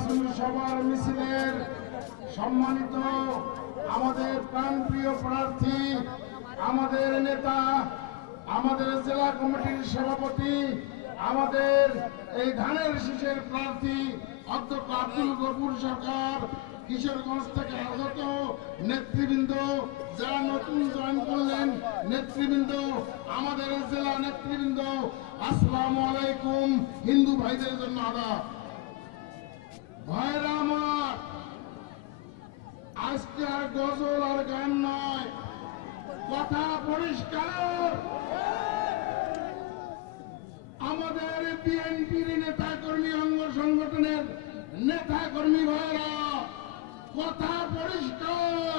সভার মিছিলের সম্মানিত আমাদের প্রাণপ্রিয় প্রার্থী, আমাদের নেতা, আমাদের জেলা কমিটির সভাপতি, আমাদের এই ধানের শীষের প্রার্থী, অধ্যক্ষ আব্দুল গফুর সরকার, কিশোরগঞ্জ থেকে আগত নেতৃবৃন্দ যারা নতুন জয়েন করলেন, নেতৃবৃন্দ, আমাদের জেলা নেতৃবৃন্দ, আসসালামু আলাইকুম, হিন্দু ভাইদের জন্য আদাব। ভাইরা আমার। আজকে আর গজল আর গান নয়, কথা পরিষ্কার। আমাদের বিএনপির নেতা কর্মী অঙ্গ সংগঠনের নেতা কর্মী ভাইরা, কথা পরিষ্কার।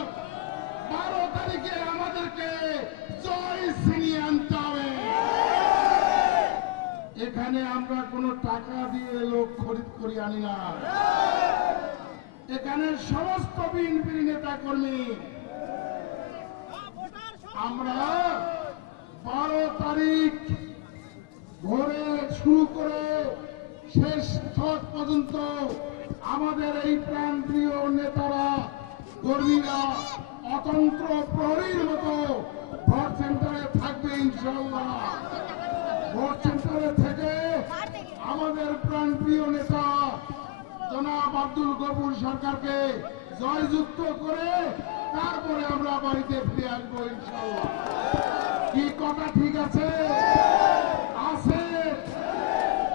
বারো তারিখে আমাদেরকে জয় ছিনিয়ে আনতে এখানে আমরা কোনো টাকা দিয়ে লোক খরিদ করি আনি না। এখানে সমস্ত বিএনপির নেতা কর্মী আমরা বারো তারিখ ভোরে শুরু করে শেষ ছট পর্যন্ত আমাদের এই প্রান্তীয় নেতারা, কর্মীরা অতন্ত্র প্রহরীর মতো ভোট সেন্টারে থাকবে ইনশাল্লাহ অর্চন্তরে থেকে আমাদের প্রাণপ্রিয় নেতা জনাব আব্দুল গফুর সরকারকে জয়যুক্ত করে তারপরে আমরা বাড়িতে ফিরে আসব কি কথা ঠিক আছে? আছে।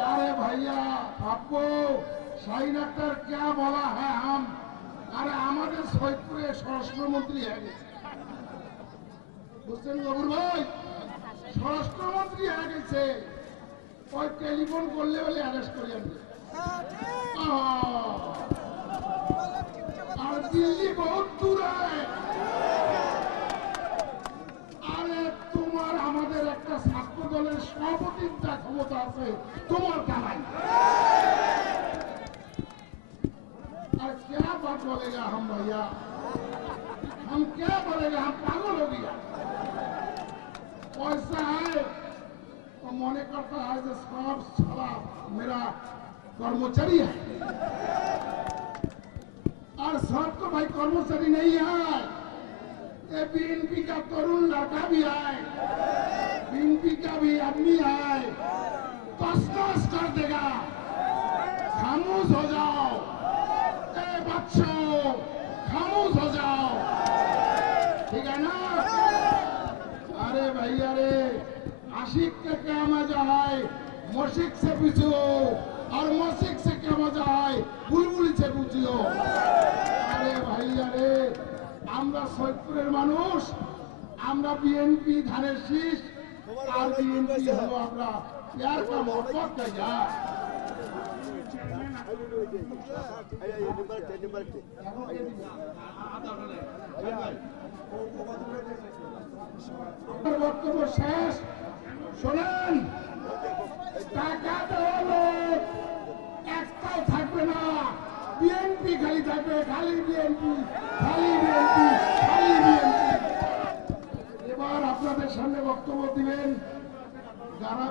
আরে ভাইয়া, ভাববো শাহিন আক্তার ক্যা বলা হ্যাঁ হাম আরে আমাদের সৈদপুরে স্বরাষ্ট্রমন্ত্রী হ্যাঁ। বুঝছেন গবুর ভাই? স্বরাষ্ট্রমন্ত্রী হয়ে গেছে ওই টেলিফোন করলে বলে অ্যারেস্ট করে আনবে আর দিল্লি বহুত দূর হয় আরে তোমার আমাদের একটা ছাত্র দলের সভাপতির যা ক্ষমতা আছে তোমার তা নাই और क्या बात बोलेगा हम भैया हम क्या बोलेगा हम पागल हो गया पैसा है तो मने करता है, जो सब साला मेरा कर्मचारी है। और सब तो भाई कर्मचारी नहीं है। ये बीएनपी का तरुण लड़का भी है। बीएनपी का भी आदमी है। कस कर देगा। खामोश हो जाओ। ए बच्चों, खामोश हो जाओ। ठीक है ना? अरे भाई, अरे, आशिक का সে পিছু আর মসিক সে কেমন যায় বুলবুলি সে বুঝিল আরে ভাইয়া রে, আমরা সৈদপুরের মানুষ, আমরা বিএনপি ধানের শীষ, আর বক্তব্য শেষ, শোনেন। থাকবে খালি বিএনপি খালি বিএনপি খালি বিএনপি এবার আপনাদের সামনে বক্তব্য দিবেন যারা